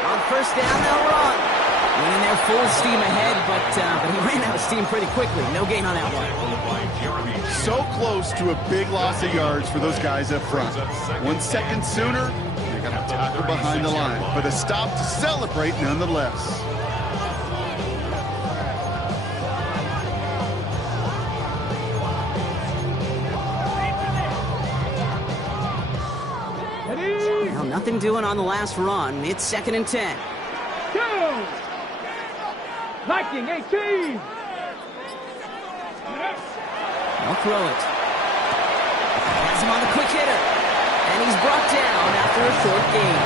On 1st down, they'll run. Winning their full steam ahead, but he ran out of steam pretty quickly. No gain on that one. So close to a big loss of yards for those guys up front. 1 second sooner, they got a tackle behind the line, but a stop to celebrate nonetheless. Well, nothing doing on the last run. It's 2nd and 10. Go. Viking 18. They'll throw it. Has him on the quick hitter. And he's brought down after a short gain.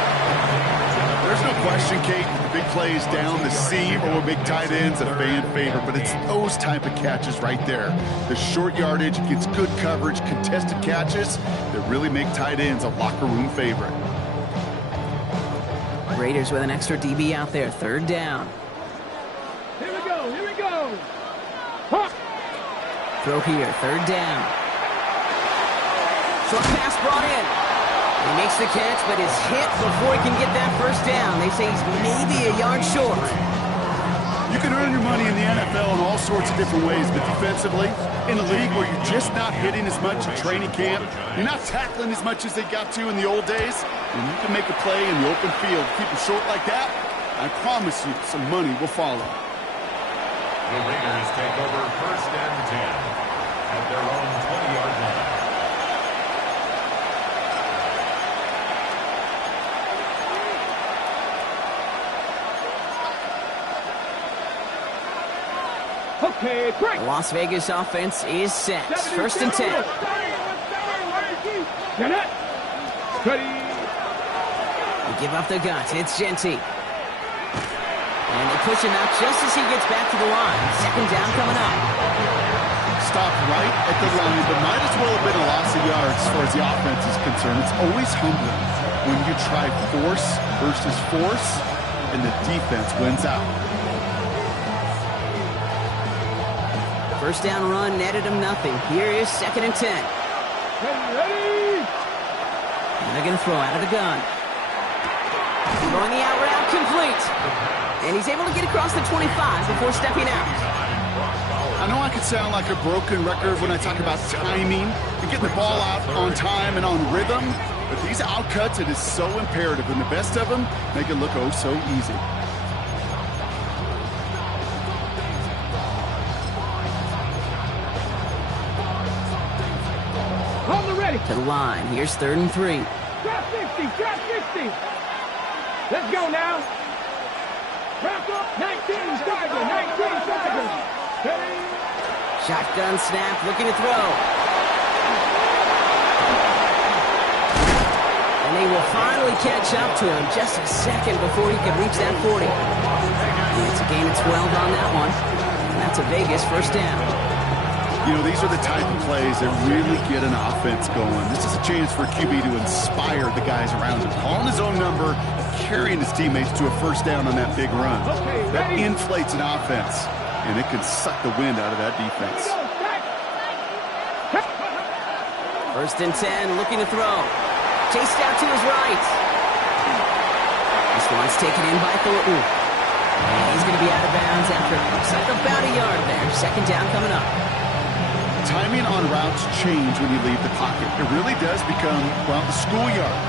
There's no question, Kate, the big plays down the seam or big tight ends a fan favorite, but it's those type of catches right there. The short yardage gets good coverage, contested catches that really make tight ends a locker room favorite. Raiders with an extra DB out there. 3rd down. Here we go. Here we go. Huh. Throw here. 3rd down. Short pass brought in. He makes the catch, but is hit before he can get that first down. They say he's maybe a yard short. You can earn your money in the NFL in all sorts of different ways, but defensively, in a league where you're just not hitting as much in training camp, you're not tackling as much as they got to in the old days, and you can make a play in the open field, keep it short like that, I promise you some money will follow. The Raiders take over 1st and 10 at their own 20-yard line. Okay, break. The Las Vegas offense is set. First and 10. Get it. Ready. They give up the guts. It's Genty. And they push him out just as he gets back to the line. Second down coming up. Stopped right at the line, but might as well have been a loss of yards as far as the offense is concerned. It's always humbling when you try force versus force, and the defense wins out. First down run netted him nothing. Here is second and 10. Ready. And they're going to throw out of the gun. Going the out route, complete. And he's able to get across the 25 before stepping out. I know I could sound like a broken record when I talk about timing and getting the ball out on time and on rhythm, but these outcuts, it is so imperative, and the best of them make it look oh so easy. On the ready. To the line. Here's third and 3. Drop 60. Drop 60. Let's go now. Wrap up. 19 Tiger. 19 Tiger. Ready. Shotgun snap, looking to throw. And they will finally catch up to him just a second before he can reach that 40. And it's a gain of 12 on that one. And that's a Vegas first down. You know, these are the type of plays that really get an offense going. This is a chance for QB to inspire the guys around him. Calling his own number, carrying his teammates to a first down on that big run. That inflates an offense, and it can suck the wind out of that defense. First and 10, looking to throw. Chased out to his right. This one's taken in by Thornton. And he's going to be out of bounds after looks like about a yard there. Second down coming up. Timing on routes change when you leave the pocket. It really does become, well, the schoolyard.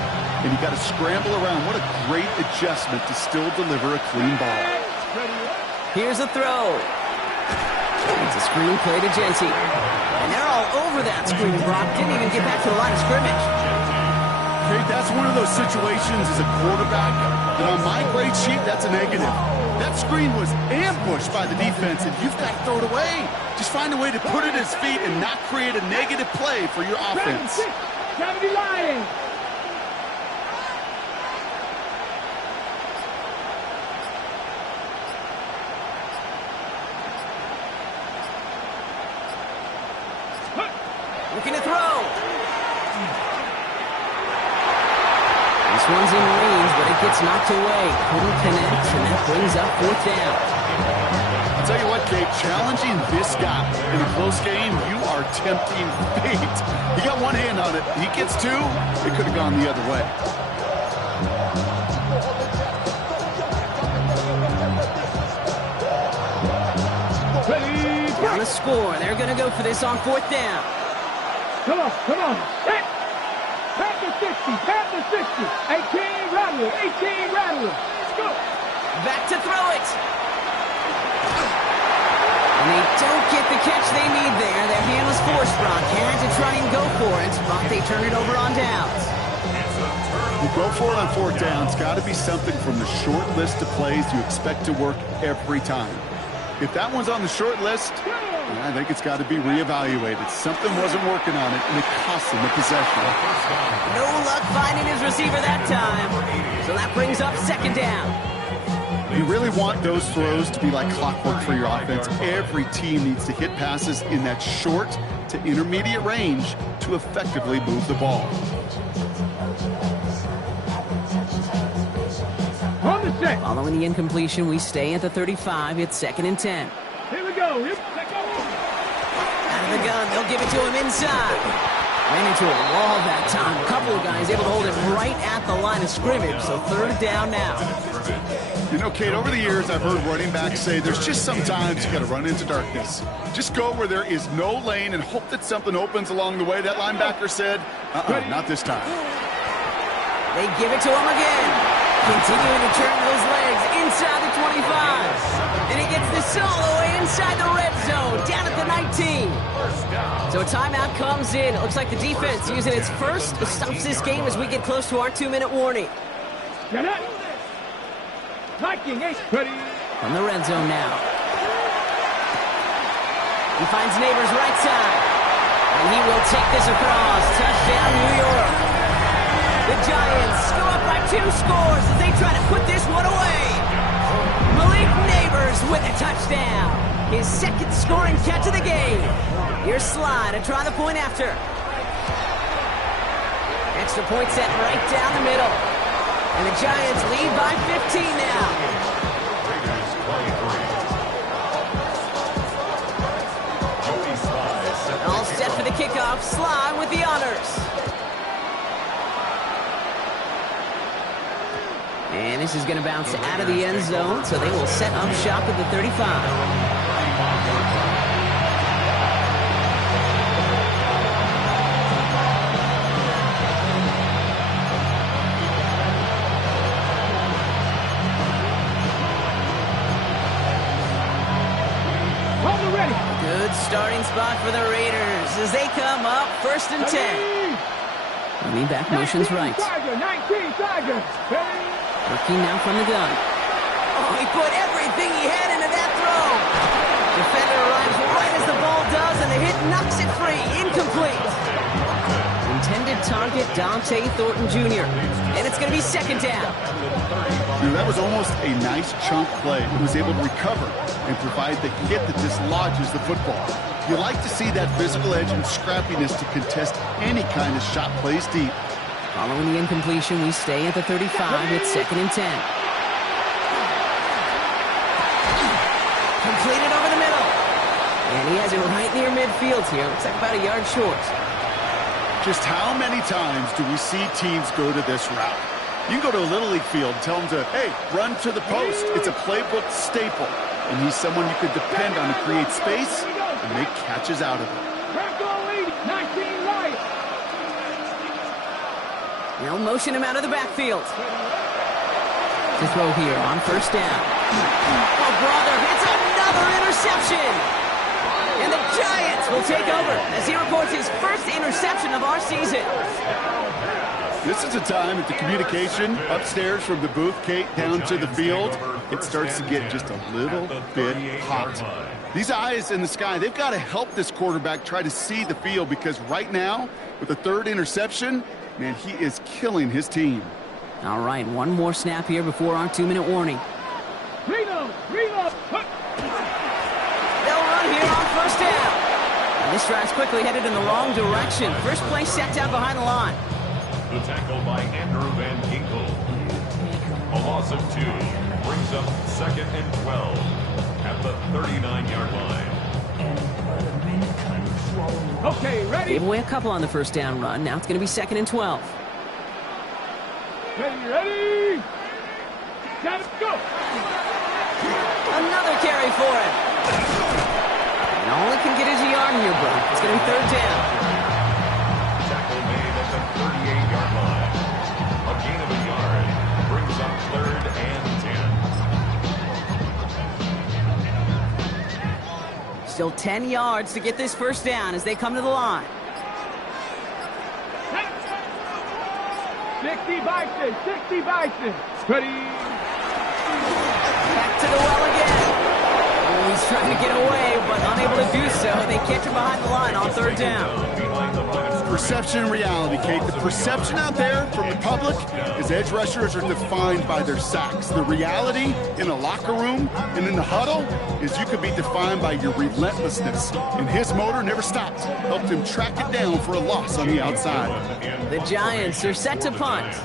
And you got to scramble around. What a great adjustment to still deliver a clean ball. Here's a throw. It's a screen play to Genty. And they're all over that screen. Brock didn't even get back to the line of scrimmage. Okay, that's one of those situations as a quarterback that on my grade sheet, that's a negative. That screen was ambushed by the defense, and you've got to throw it away. Just find a way to put it at his feet and not create a negative play for your offense. 70 Lions. Looking to throw. This one's in range, but it gets knocked away. Couldn't connect, and that brings up fourth down. I'll tell you what, Kate, challenging this guy in a close game, you are tempting fate. He got one hand on it. He gets two, it could have gone the other way. Down to score. They're going to go for this on fourth down. Come on, come on. Set. Panther 60, Panther 60. 18 Rattler, 18 Rattler. Let's go. Back to throw it. And they don't get the catch they need there. Their hand was forced, Brock. Had to try and go for it, but they turn it over on downs. You go for it on fourth down. It's got to be something from the short list of plays you expect to work every time. If that one's on the short list, I think it's got to be reevaluated. Something wasn't working on it, and it cost him the possession. No luck finding his receiver that time. So that brings up second down. You really want those throws to be like clockwork for your offense. Every team needs to hit passes in that short to intermediate range to effectively move the ball. On the set. Following the incompletion, we stay at the 35. It's second and 10. Here we go. Here we go. Out of the gun, they'll give it to him inside. Ran into a wall that time. A couple of guys able to hold it right at the line of scrimmage, so third down now. You know, Kate, over the years, I've heard running backs say there's just sometimes you got to run into darkness. Just go where there is no lane and hope that something opens along the way. That linebacker said, not this time. They give it to him again. Continuing to turn those legs inside the 25. And he gets the solo inside the red zone, down at the 19. So a timeout comes in. It looks like the defense using its first stops this game as we get close to our 2-minute warning. Get it. Viking, ready. From the red zone now. He finds Neighbors right side. And he will take this across. Touchdown, New York. The Giants go up by 2 scores as they try to put this one away. Malik Neighbors with a touchdown. His second scoring catch of the game. Here's Sly to try the point after. Extra point set right down the middle. And the Giants lead by 15 now. Raiders 23. All set for the kickoff. Sly with the honors. And this is going to bounce out of the end zone, so they will set up shop at the 35. Good starting spot for the Raiders as they come up 1st and 10. Running back motions right. 19 Tigers. Working now from the gun. Oh, he put everything he had into that throw. Defender arrives right as the ball does, and the hit knocks it free. Incomplete. Intended target, Dante Thornton Jr. And it's going to be 2nd down. That was almost a nice chunk play. He was able to recover and provide the hit that dislodges the football. You like to see that physical edge and scrappiness to contest any kind of shot plays deep. Following the incompletion, we stay at the 35 with 2nd and 10. Completed over the middle. And he has it right near midfield here. Looks like about a yard short. Just how many times do we see teams go to this route? You can go to a Little League field and tell them to, hey, run to the post. It's a playbook staple. And he's someone you could depend on to create space and make catches out of it. 19 right. They'll motion him out of the backfield. To throw here on 1st down. Oh, brother, it's another interception. And the Giants will take over as he records his first interception of our season. This is a time that the communication upstairs from the booth, Kate, down to the field, it starts to get just a little bit hot. These eyes in the sky, they've got to help this quarterback try to see the field, because right now, with the 3rd interception, man, he is killing his team. All right, one more snap here before our 2-minute warning. Reload. They'll run here on 1st down. And this drive's quickly headed in the wrong direction. First play set down behind the line. The tackle by Andrew Van Ginkel. A loss of 2 brings up 2nd and 12 at the 39-yard line. Okay, ready? Gave away a couple on the 1st down run. Now it's going to be 2nd and 12. Ready? Gotta go. Another carry for him. And all he can get is a yard here, bro. It's going to be 3rd down. Tackle made at the 38-yard line. A gain of a yard brings up 3rd and 10. Still 10 yards to get this 1st down as they come to the line. 60 Bison. Ready? Back to the well again. Oh, he's trying to get away, but unable to do so. They catch him behind the line on 3rd down. Perception and reality, Kate. The perception out there from the public is edge rushers are defined by their sacks. The reality in a locker room and in the huddle is you could be defined by your relentlessness. And his motor never stopped. Helped him track it down for a loss on the outside. The Giants are set to punt.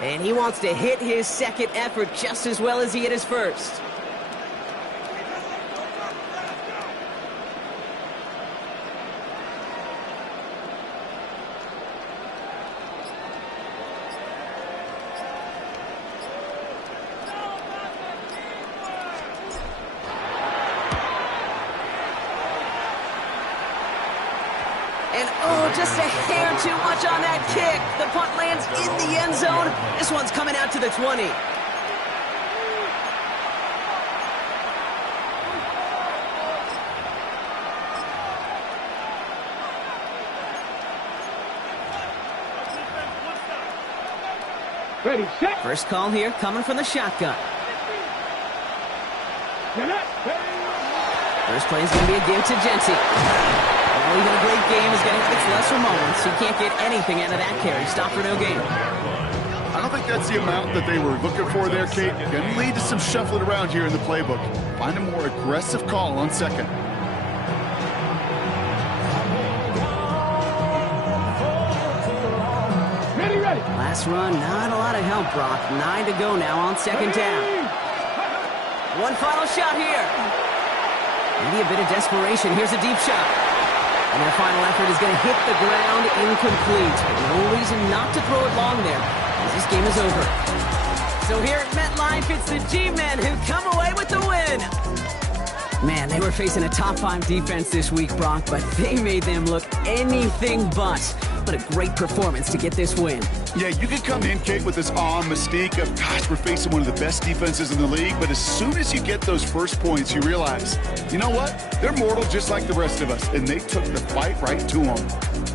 And he wants to hit his 2nd effort just as well as he hit his 1st. And oh, just a hair too much on that kick. The punt lands in the end zone. This one's coming out to the 20. Ready, set. First call here coming from the shotgun. Ready. The First play is going to be a give to Genty. Well, even a great game is going to have its lesser moments. You can't get anything out of that carry. Stop for no gain. I don't think that's the amount that they were looking for there, Kate. Going to lead to some shuffling around here in the playbook. Find a more aggressive call on second. Ready. Last run, not a lot of help, Brock. 9 to go now on second down. One final shot here. Maybe a bit of desperation. Here's a deep shot. And their final effort is going to hit the ground incomplete. No reason not to throw it long there, as this game is over. So here at MetLife, it's the G-Men who come away with the win. Man, they were facing a top-5 defense this week, Brock, but they made them look anything but. What a great performance to get this win. Yeah, you can come in, Kate, with this awe and mystique of, gosh, we're facing one of the best defenses in the league, but as soon as you get those first points, you realize, you know what? They're mortal just like the rest of us, and they took the fight right to them.